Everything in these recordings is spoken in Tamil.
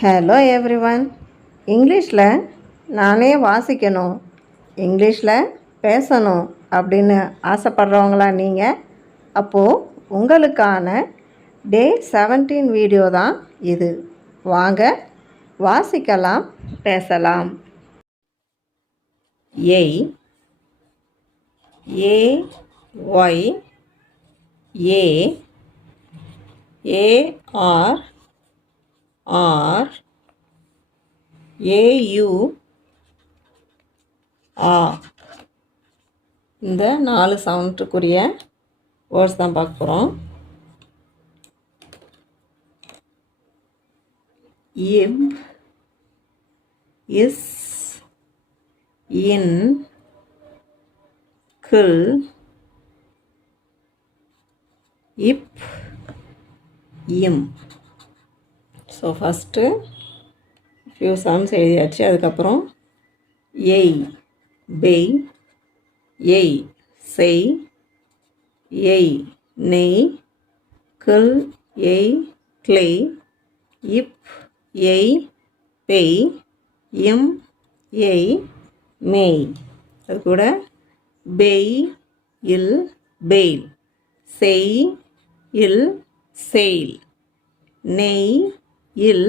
Hello everyone. இங்கிலீஷில் நானே வாசிக்கணும், இங்கிலீஷில் பேசணும் அப்படின்னு ஆசைப்படுறவங்களா நீங்கள்? அப்போது உங்களுக்கான டே 17 வீடியோ தான் இது. வாங்க வாசிக்கலாம், பேசலாம். ஏய், ஏ ஒய், ஏ, ஏஆர், ஆர், ஏயு, ஆ. இந்த 4 சவுண்டுக்குரிய வேர்ட்ஸ் தான் பார்க்க போகிறோம். இப், இஸ், இன், கில், இப், இம். ஸோ ஃபஸ்ட்டு ஃபியூ சவுண்ட்ஸ் எழுதியாச்சு. அதுக்கப்புறம் ஏய், பெய், ஏய், செய், ஏய், நெய், கில், ஏய், கிளே, இப், ஏய், பெய், இம், ஏய், மெய். அது கூட பெய், இல், பெயில், செய், இல், செயில், நெய், இல்,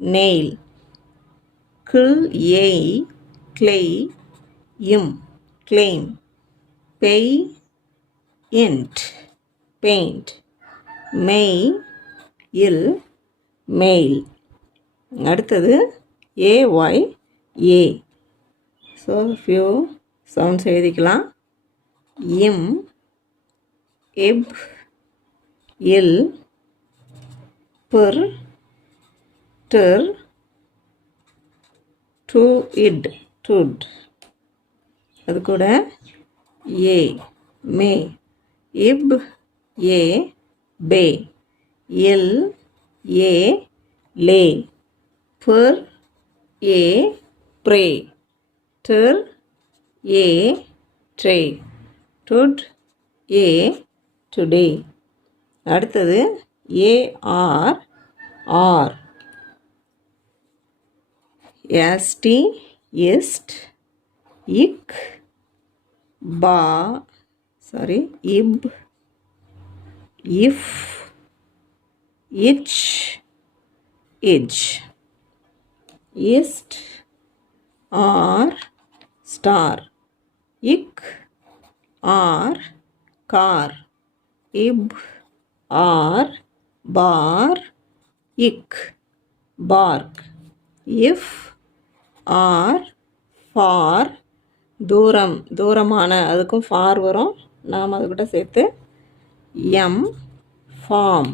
நெயில், கில், ஏய், கிளே, இம், கிளைம், பெய், இன்ட், பெயிண்ட், மெய், இல், மெயில். அடுத்தது ஏஒய், ஏ. ஸோ ஃபியூ சவுண்ட்ஸ் எழுதிக்கலாம். இம், இப், இல், பிர், டிர், டு, இட், டுட். அது கூட ஏ, மே, இப், ஏ, பே, இல், ஏ, லே, பிர், ஏ, ப்ரே, டிர், ஏ, ட்ரே, டுட், ஏ, டுடே. அடுத்தது ஏஆர், ஆர். எஸ்டி, இஸ்ட், இக், பா, இப், இஃப், இச், இஜ். ஈஸ்ட், ஆர், ஸ்டார், இக், ஆர், கார், இப், ஆர், பார், இக், பார்க், இஃப், ஆர், ஃபார், தூரம், தூரமான, அதுக்கும் ஃபார் வரும், நாம் அது கூட சேர்த்து எம், ஃபார்ம்,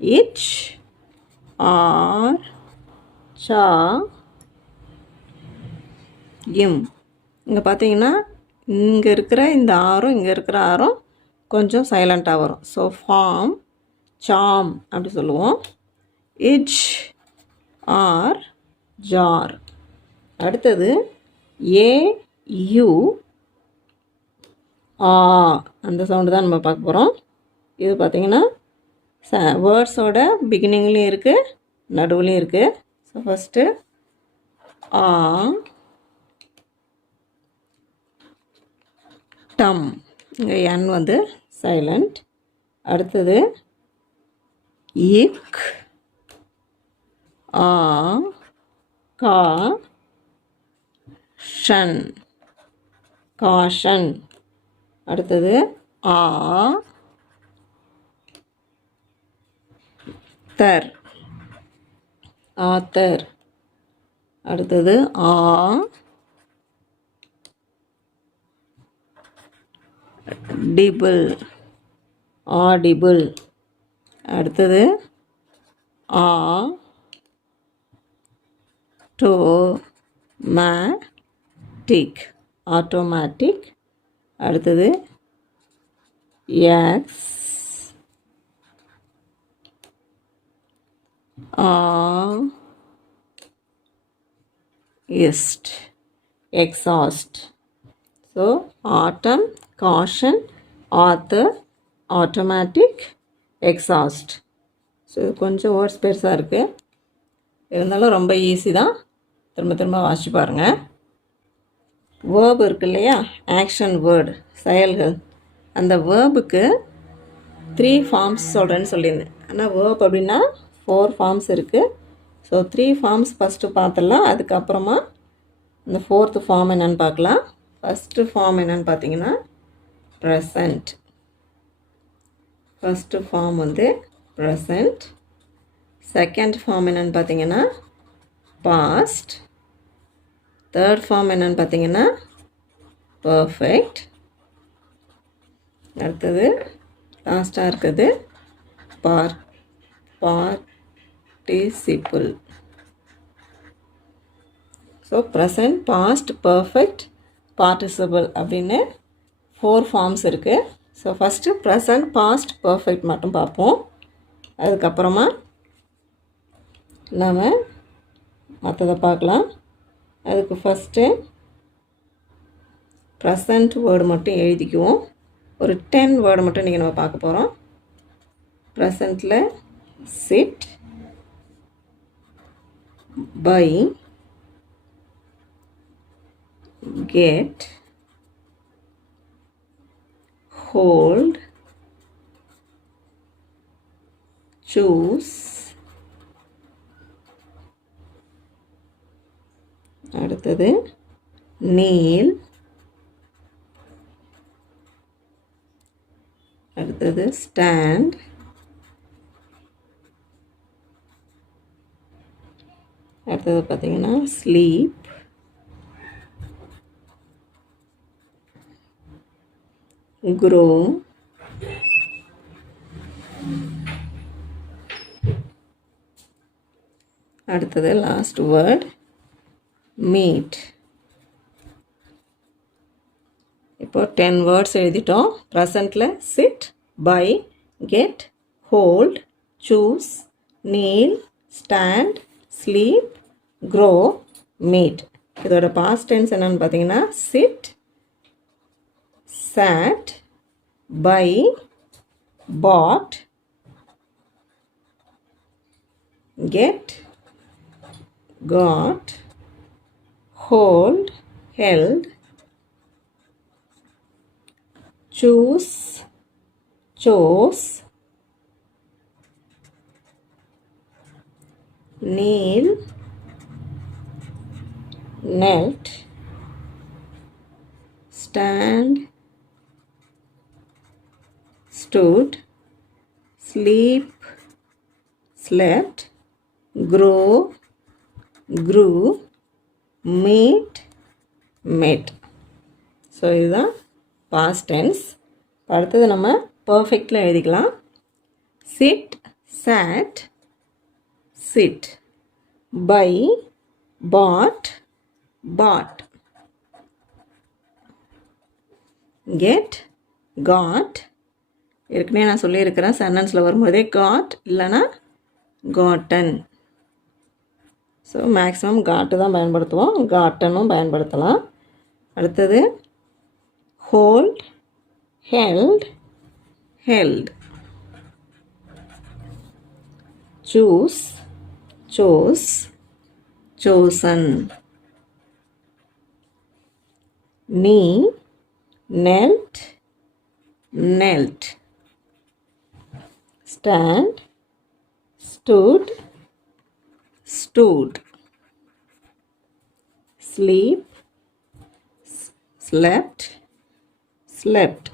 இச், ஆர், சா, இம். இங்கே பார்த்தீங்கன்னா இங்கே இருக்கிற இந்த ஆரும் இங்கே இருக்கிற ஆரும் கொஞ்சம் சைலண்ட்டாக வரும். ஸோ ஃபார்ம், சாம் அப்படி சொல்லுவோம். இச், ஆர், ஜார். அடுத்தது ஏ, யூ, ஆ. அந்த சவுண்டு தான் நம்ம பார்க்க போகிறோம். இது பார்த்திங்கன்னா வேர்ட்ஸோட பிகினிங்லேயும் இருக்குது, நடுவுலையும் இருக்குது. ஸோ ஃபஸ்ட்டு ஆ, டம். இங்கே என் வந்து சைலண்ட். அடுத்தது இக், ஆ, கா, ஷன், காஷன். அடுத்தது ஆ, தர், ஆத்தர். அடுத்தது ஆ, டிபிள், ஆடிபிள். அடுத்தது ஆ, டோ, மேட்டிக், ஆட்டோமேட்டிக். அடுத்தது எக்ஸ், இஸ்ட், எக்ஸாஸ்ட். So autumn, caution, author, automatic, exhaust. So இது கொஞ்சம் வேர்ட்ஸ் பெருசாக இருக்குது. இருந்தாலும் ரொம்ப ஈஸி தான், திரும்ப திரும்ப வாசிச்சு பாருங்கள். வேர்ப் இருக்கு இல்லையா, ஆக்ஷன் வேர்டு, செயல்கள். அந்த வேர்புக்கு 3 ஃபார்ம்ஸ் சொல்கிறேன்னு சொல்லியிருந்தேன். ஆனால் வேர்ப் அப்படின்னா 4 ஃபார்ம்ஸ் இருக்குது. ஸோ 3 ஃபார்ம்ஸ் ஃபஸ்ட்டு பார்த்துடலாம். அதுக்கப்புறமா இந்த 4th ஃபார்ம் என்னென்னு பார்க்கலாம். ஃபஸ்ட்டு ஃபார்ம் என்னென்னு பார்த்தீங்கன்னா ப்ரெசண்ட். ஃபஸ்ட்டு ஃபார்ம் வந்து ப்ரெசண்ட். செகண்ட் ஃபார்ம் என்னென்னு பார்த்தீங்கன்னா பாஸ்ட். தேர்ட் ஃபார்ம் என்னென்னு பார்த்தீங்கன்னா பர்ஃபெக்ட். அடுத்தது லாஸ்ட்டாக இருக்குது participle. So present, past, perfect, participle அப்படின்னு 4 ஃபார்ம்ஸ் இருக்குது. So first present, past, perfect மட்டும் பார்ப்போம். அதுக்கப்புறமா நாம் மற்றதை பார்க்கலாம். அதுக்கு ஃபஸ்ட்டு ப்ரெசண்ட் வேர்டு மட்டும் எழுதிக்குவோம். ஒரு 10 வேர்டு மட்டும் இன்றைக்கி நம்ம பார்க்க போகிறோம். ப்ரெசண்ட்டில் sit, buy, get, hold, choose, அடுத்தது நீல், அடுத்தது ஸ்டாண்ட், அடுத்தது பார்த்திங்கன்னா ஸ்லீப், grow, அடுத்தது லாஸ்ட் வேர்ட் மீட். இப்போ 10 வேர்ட்ஸ் எழுதிட்டோம். ப்ரெசண்ட்டில் sit, buy, get, hold, choose, kneel, stand, sleep, grow, meet. இதோட பாஸ்ட் டென்ஸ் என்னென்னு பார்த்தீங்கன்னா sit, sat, buy, bought, get, got, hold, held, choose, chose, kneel, knelt, stand, stood, sleep, slept, grow, grew, meet, met. So இதுதான் பாஸ்ட் டென்ஸ். அடுத்தது நம்ம பர்ஃபெக்டில் எழுதிக்கலாம். Sit, sat, sit, buy, bought, bought, get, got, ஏற்கனவே நான் சொல்லியிருக்கிறேன் சென்டென்ஸில் வரும்போதே காட் இல்லைனா காட்டன். ஸோ மேக்ஸிமம் காட்டு தான் பயன்படுத்துவோம், காட்டனும் பயன்படுத்தலாம். அடுத்தது hold, held, held, choose, chose, chosen, kneel, knelt, knelt, stand, stood, stood, sleep, slept, slept,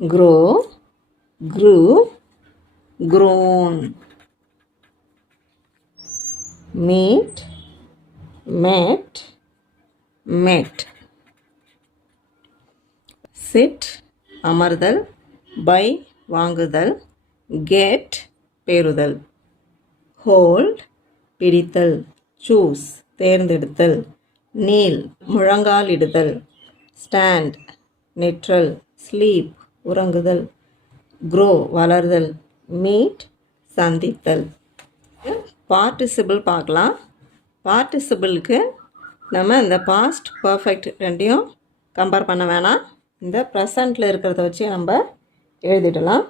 grow, grew, grown, meet, met, met, sit, அமர்தல், buy, வாங்குதல், get, பெறுதல், hold, பிடித்தல், choose, தேர்ந்தெடுத்தல், kneel, முழங்கால் இடுதல், stand, நிற்றல், sleep, உறங்குதல், grow, வளர்தல், meet, சந்தித்தல். பார்ட்டிசிபிள் பார்க்கலாம். பார்ட்டிசிபிளுக்கு நம்ம இந்த பாஸ்ட் பர்ஃபெக்ட் ரெண்டையும் கம்பேர் பண்ண வேணாம், இந்த ப்ரெசண்ட்டில் இருக்கிறத வச்சு நம்ம எழுதிடலாம்.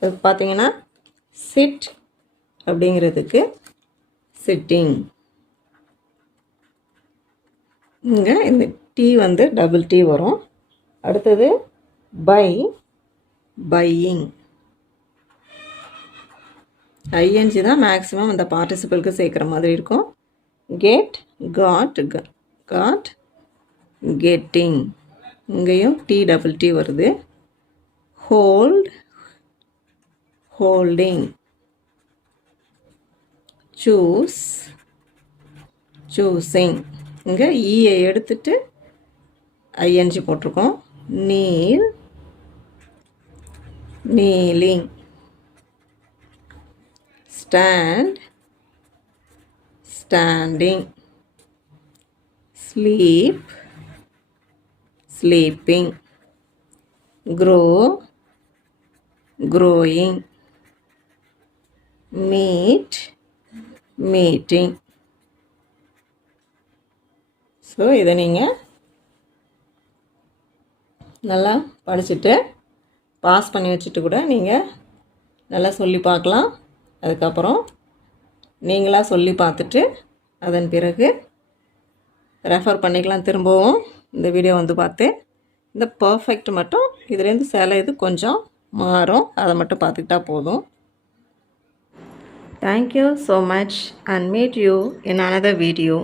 இதுக்கு பார்த்தீங்கன்னா சிட் அப்படிங்கிறதுக்கு சிட்டிங். இங்கே இந்த டி வந்து டபுள் டி வரும். அடுத்தது பை, பையிங். ஐஎன்ஜி தான் மேக்ஸிமம் இந்த பார்ட்டிசிபிளுக்கு சேர்க்குற மாதிரி இருக்கும். Get, got, got, getting. இங்கேயும் டி டபுள் டி வருது. Hold, holding. Choose, choosing. இங்கே ஈயை எடுத்துட்டு ஐஎன்ஜி போட்டிருக்கோம். Kneel, kneeling. Stand, standing. Sleep, sleeping. Grow, growing. Meet, meeting. So இதை நீங்கள் நல்லா படிச்சுட்டு பாஸ் பண்ணி வச்சுட்டு கூட நீங்கள் நல்லா சொல்லி பார்க்கலாம். அதுக்கப்புறம் நீங்களாக சொல்லி பார்த்துட்டு அதன் பிறகு ரெஃபர் பண்ணிக்கலாம். திரும்பவும் இந்த வீடியோ வந்து பார்த்து இந்த பர்ஃபெக்ட் மட்டும் இதுலேருந்து சில இது கொஞ்சம் மாறும், அதை மட்டும் பார்த்துக்கிட்டா போதும். Thank you so much and meet you in another video.